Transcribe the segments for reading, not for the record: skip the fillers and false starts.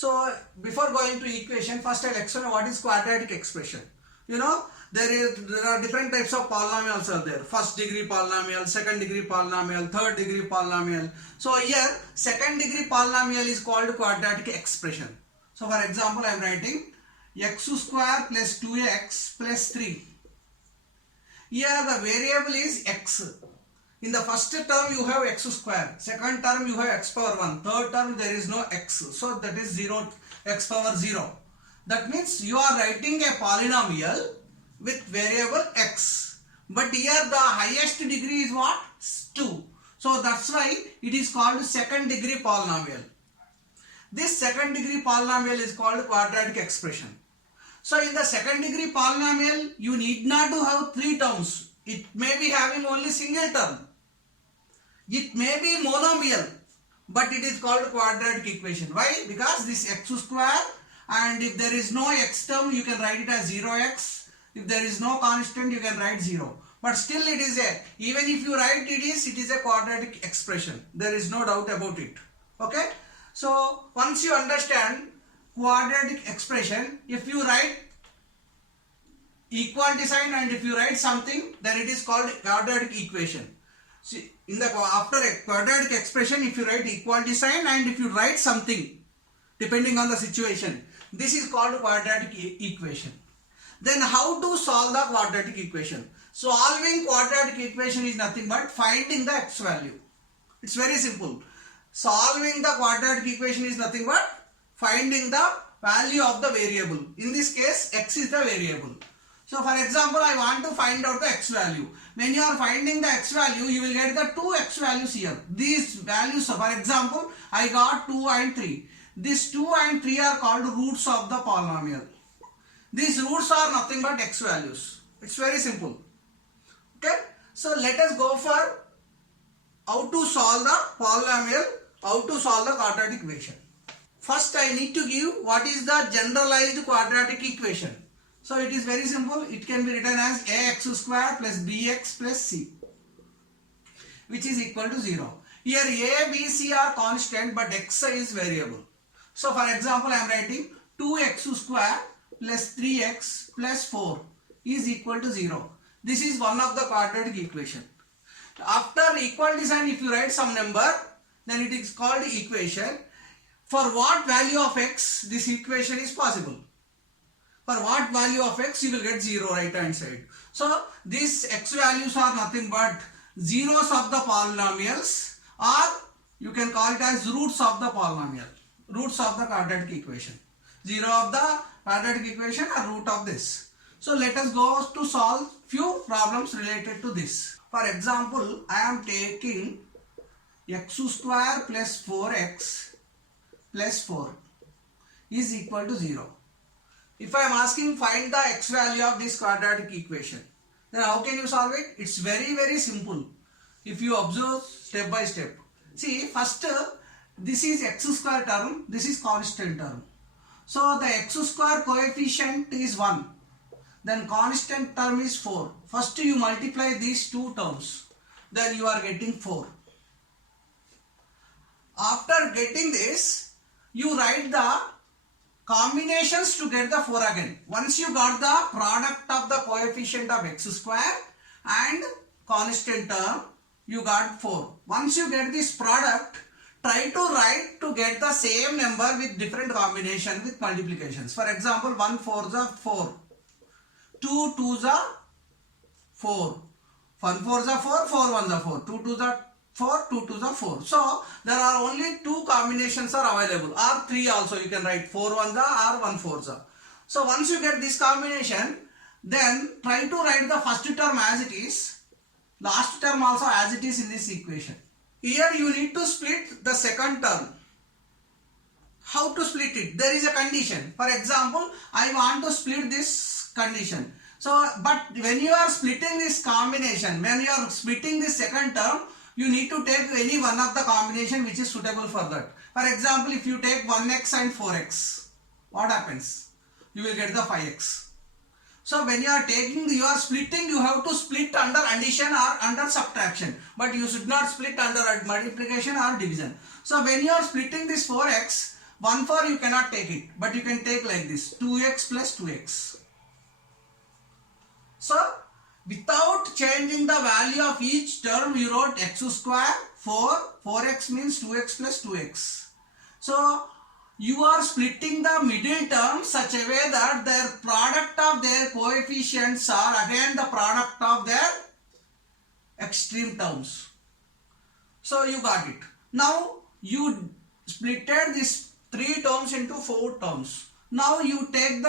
So before going to equation, first I'll explain what is quadratic expression. You know, there are different types of polynomials are there. First degree polynomial, second degree polynomial, third degree polynomial. So here second degree polynomial is called quadratic expression. So for example, I am writing x square plus 2x plus 3. Here the variable is x. In the first term you have x square, second term you have x power 1, third term there is no x, so that is 0, x power 0. That means you are writing a polynomial with variable x, but here the highest degree is what? 2. So that's why it is called second degree polynomial. This second degree polynomial is called quadratic expression. So in the second degree polynomial you need not to have 3 terms. It may be having only single term. It may be monomial, but it is called quadratic equation. Why? Because this x square, and if there is no x term you can write it as 0x. If there is no constant you can write 0. But still it is a, even if you write it is a quadratic expression. There is no doubt about it. Okay? So once you understand quadratic expression, if you write equality sign and if you write something, then it is called quadratic equation. See, in the after a quadratic expression, if you write equality sign and if you write something depending on the situation, this is called quadratic equation. Then how to solve the quadratic equation? Solving quadratic equation is nothing but finding the x value. It's very simple. Solving the quadratic equation is nothing but finding the value of the variable. In this case, x is the variable. So for example, I want to find out the x value. When you are finding the x value, you will get the 2 x values here. These values, so for example, I got 2 and 3. These 2 and 3 are called roots of the polynomial. These roots are nothing but x values. It's very simple. Okay. So let us go for how to solve the polynomial, how to solve the quadratic equation. First I need to give what is the generalized quadratic equation. So it is very simple. It can be written as ax square plus bx plus c, which is equal to 0. Here a, b, c are constant but x is variable. So for example, I am writing 2x square plus 3x plus 4 is equal to 0. This is one of the quadratic equation. After equality sign, if you write some number, then it is called equation. For what value of x this equation is possible? For what value of x you will get 0 right hand side. So these x values are nothing but zeros of the polynomials, or you can call it as roots of the polynomial, roots of the quadratic equation. 0 of the quadratic equation or root of this. So let us go to solve few problems related to this. For example, I am taking x square plus 4x plus 4 is equal to 0. If I am asking find the x value of this quadratic equation, then how can you solve it? It's very simple. If you observe step by step. See, first this is x square term, this is constant term. So the x square coefficient is 1. Then constant term is 4. First you multiply these two terms. Then you are getting 4. After getting this, you write the combinations to get the 4 again. Once you got the product of the coefficient of x square and constant term, you got 4. Once you get this product, try to write to get the same number with different combination with multiplications. For example, 1 4s are 4, 2 2s are 4, 1 4s are 4, 4 1s are 4, 2 2s are 4, 2 2s are 4. So there are only 2 combinations are available, or 3 also you can write, 4 1s are or 1 4s are. So once you get this combination, then try to write the first term as it is, last term also as it is in this equation. Here you need to split the second term. How to split it? There is a condition. For example, I want to split this condition. So, but when you are splitting this combination, when you are splitting this second term, you need to take any one of the combination which is suitable for that. For example, if you take 1x and 4x, what happens? You will get the 5x. So when you are splitting, you have to split under addition or under subtraction. But you should not split under multiplication or division. So when you are splitting this 4x, 1 4 you cannot take it, but you can take like this 2x plus 2x. So without changing the value of each term, you wrote x square 4x means 2x plus 2x. So you are splitting the middle term such a way that their product of their coefficients are again the product of their extreme terms. So you got it. Now you splitted this 3 terms into 4 terms. Now you take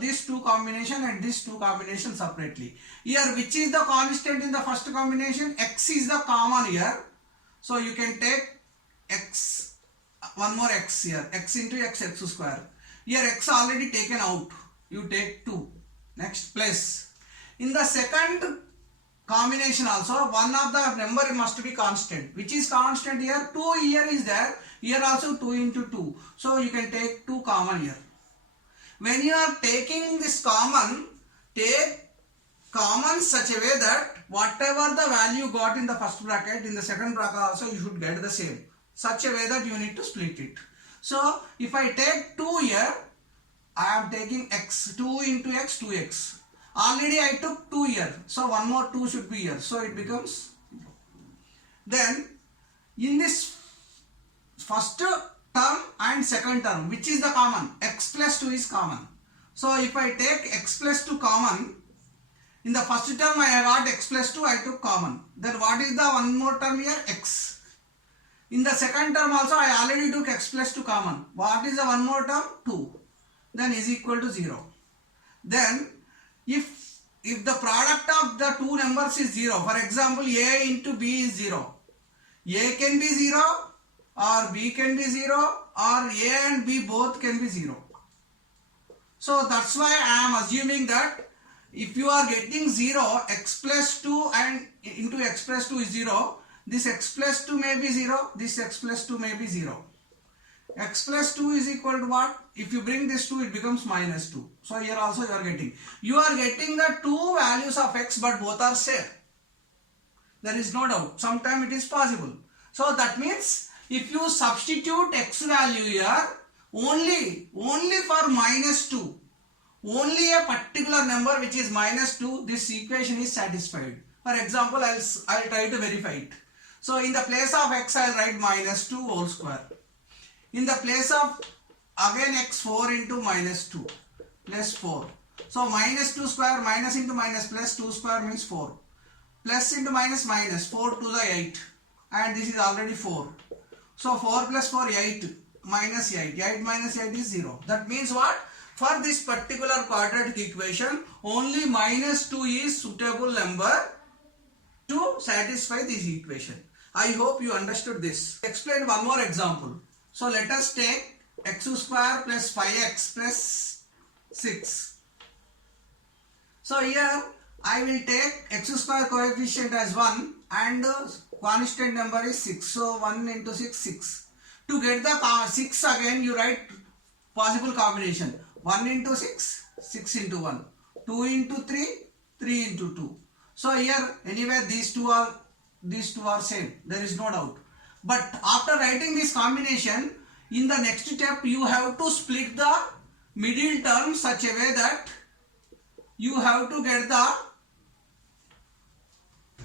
this two combination and this two combination separately. Here which is the constant in the first combination? X is the common here. So you can take x, one more x here, x into x square. Here x already taken out. You take 2. Next plus. In the second combination also, one of the number must be constant. Which is constant here? 2 here is there. Here also 2 into 2. So you can take 2 common here. When you are taking this common, take common such a way that whatever the value got in the first bracket, in the second bracket also you should get the same. Such a way that you need to split it. So if I take 2 here, I am taking x, 2 into x, 2x. Already I took 2 here. So one more 2 should be here. So it becomes. Then in this first term and second term, which is the common? X plus 2 is common. So if I take x plus 2 common, in the first term I got x plus 2, I took common. Then what is the one more term here? X. In the second term also I already took x plus 2 common. What is the one more term? 2. Then is equal to 0. Then if the product of the two numbers is 0, for example a into b is 0, a can be 0 or b can be 0 or a and b both can be 0. So that's why I am assuming that if you are getting 0, x plus 2 and into x plus 2 is 0, this x plus 2 may be 0, this x plus 2 may be 0. X plus 2 is equal to what? If you bring this 2, it becomes minus 2. So here also you are getting the two values of x, but both are same. There is no doubt. Sometimes it is possible. So that means if you substitute x value here only for minus 2, only a particular number which is minus 2, this equation is satisfied. For example, I'll try to verify it. So in the place of x, I'll write minus 2 whole square. In the place of again x, 4 into minus 2 plus 4. So minus 2 square, minus into minus plus 2 square means 4. Plus into minus, 4 to the 8. And this is already 4. So 4 plus 4, 8 minus 8. 8 minus 8 is 0. That means what? For this particular quadratic equation, only minus 2 is suitable number to satisfy this equation. I hope you understood this. Explain one more example. So let us take x square plus 5x plus 6. So here I will take x square coefficient as 1 and constant number is 6. So 1 into 6, 6. To get the 6 again, you write possible combination. 1 into 6, 6 into 1. 2 into 3, 3 into 2. So here anyway these two are same. There is no doubt. But after writing this combination, in the next step you have to split the middle term such a way that you have to get the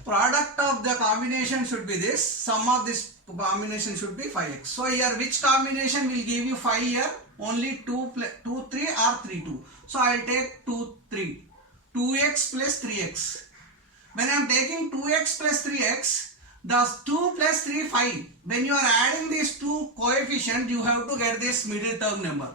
product of the combination should be this. Sum of this combination should be 5x. So here which combination will give you 5 here? Only 2, 3 or 3, 2. So I will take 2, 3. 2x plus 3x. When I am taking 2x plus 3x, the 2 plus 3, 5. When you are adding these two coefficients, you have to get this middle term number.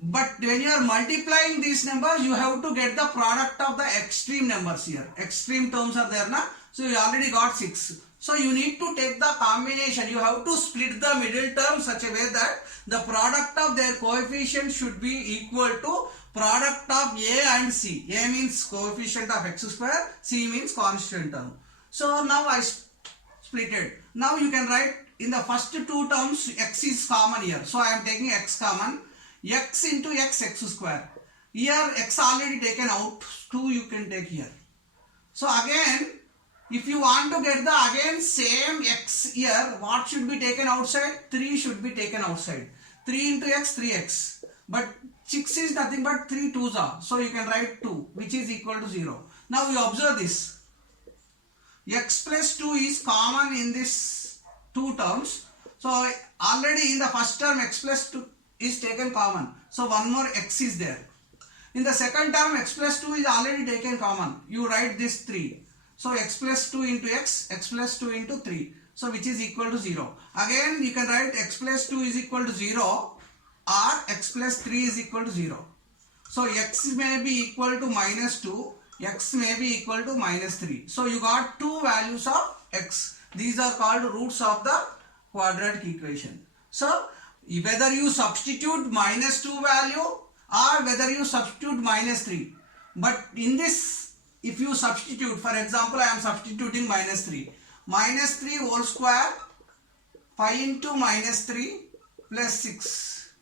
But when you are multiplying these numbers, you have to get the product of the extreme numbers here. Extreme terms are there, na? So you already got 6. So you need to take the combination. You have to split the middle term such a way that the product of their coefficient should be equal to product of A and C. A means coefficient of x square, C means constant term. So now I split it. Now you can write in the first two terms x is common here. So I am taking x common. X into x, x square. Here x already taken out. 2 you can take here. So again, if you want to get the again same x here, what should be taken outside? 3 should be taken outside. 3 into x, 3x. But 6 is nothing but 3 2s are. So you can write 2, which is equal to 0. Now we observe this. X plus 2 is common in this two terms. So already in the first term x plus 2 is taken common. So one more x is there. In the second term x plus 2 is already taken common. You write this 3. So x plus 2 into x plus 2 into 3. So which is equal to 0. Again you can write x plus 2 is equal to 0 or x plus 3 is equal to 0. So x may be equal to minus 2. X may be equal to minus 3. So you got two values of x. These are called roots of the quadratic equation. So whether you substitute minus 2 value or whether you substitute minus 3. But in this, if you substitute, for example, I am substituting minus 3. Minus 3 whole square, 5 into minus 3 plus 6.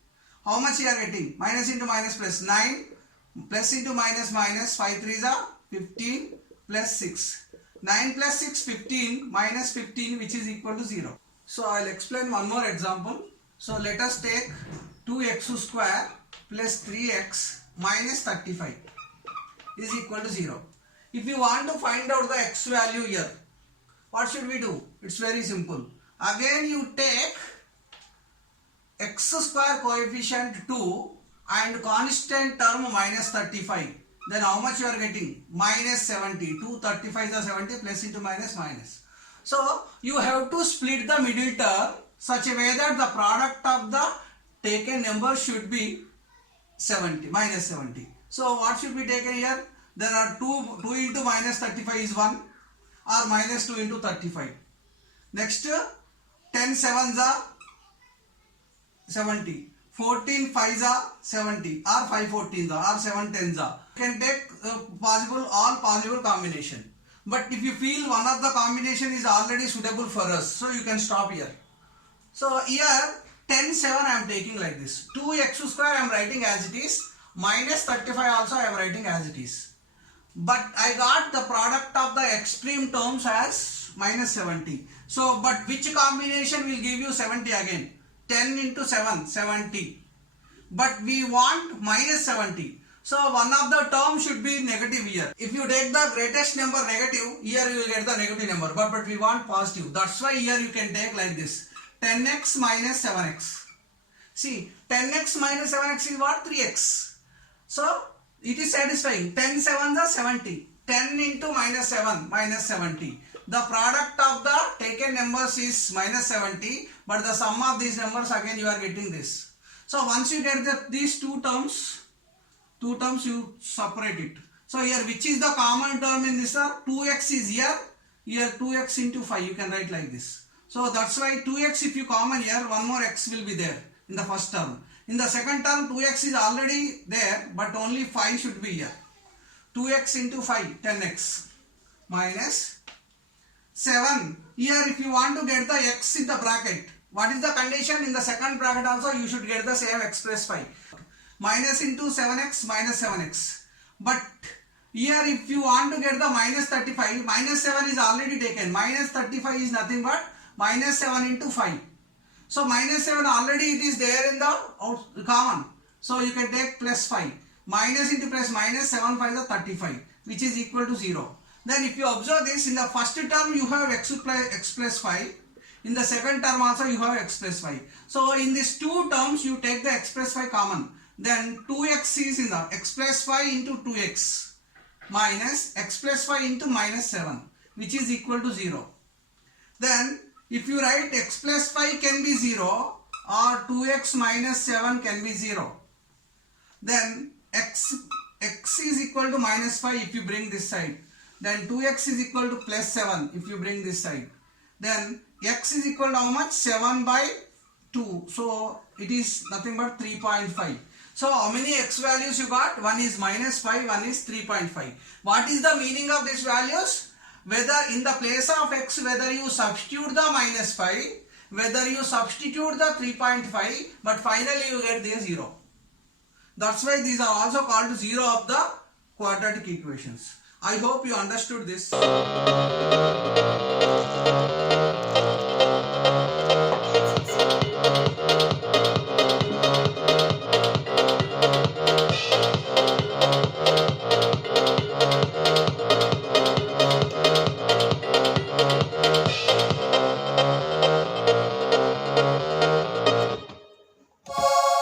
How much you are getting? Minus into minus plus 9. Plus into minus minus 5 3s are 15 plus 6. 9 plus 6 15 minus 15 which is equal to 0. So I will explain one more example. So let us take 2x square plus 3x minus 35 is equal to 0. If you want to find out the x value here, what should we do? It's very simple. Again you take x square coefficient 2 and constant term minus 35. Then how much you are getting? Minus 70. 2 35 is 70 plus into minus minus. So you have to split the middle term such a way that the product of the taken number should be 70, minus 70. So what should be taken here? There are 2 into minus 35 is 1 or minus 2 into 35. Next 10 7s are 70. 14 5s are 70 or 5 14s are or 7 10s are. You can take all possible combination. But if you feel one of the combination is already suitable for us, so you can stop here. So here 10 7 I am taking like this. 2x square I am writing as it is. Minus 35 also I am writing as it is. But I got the product of the extreme terms as minus 70. So but which combination will give you 70 again? 10 into 7, 70. But we want minus 70. So one of the terms should be negative here. If you take the greatest number negative, here you will get the negative number. But we want positive. That's why here you can take like this. 10x minus 7x. See, 10x minus 7x is what? 3x. So it is satisfying. 10 7s are 70. 10 into minus 7 minus 70. The product of the taken numbers is minus 70, but the sum of these numbers again you are getting this. So once you get these two terms you separate it. So here which is the common term in this? 2x is here 2x into 5 you can write like this. So that's why 2x if you common here, one more x will be there in the first term. In the second term 2x is already there, but only 5 should be here. 2x into 5, 10x minus 7. Here if you want to get the x in the bracket, what is the condition? In the second bracket also you should get the same x plus 5. Minus into 7x minus 7x. But here if you want to get the minus 35, minus 7 is already taken. Minus 35 is nothing but minus 7 into 5. So minus 7 already it is there in the common. So you can take plus 5. Minus into plus minus 7 5 is 35 which is equal to 0. Then if you observe this, in the first term you have x plus 5. In the second term also you have x plus 5. So in these two terms you take the x plus 5 common. Then 2x is in the x plus 5 into 2x minus x plus 5 into minus 7 which is equal to 0. Then if you write x plus 5 can be 0 or 2x minus 7 can be 0. Then x is equal to minus 5 if you bring this side. Then 2x is equal to plus 7 if you bring this side. Then x is equal to how much? 7 by 2. So it is nothing but 3.5. So how many x values you got? One is minus 5, one is 3.5. What is the meaning of these values? Whether in the place of x, whether you substitute the minus 5, whether you substitute the 3.5, but finally you get the 0. That's why these are also called 0 of the quadratic equations. I hope you understood this.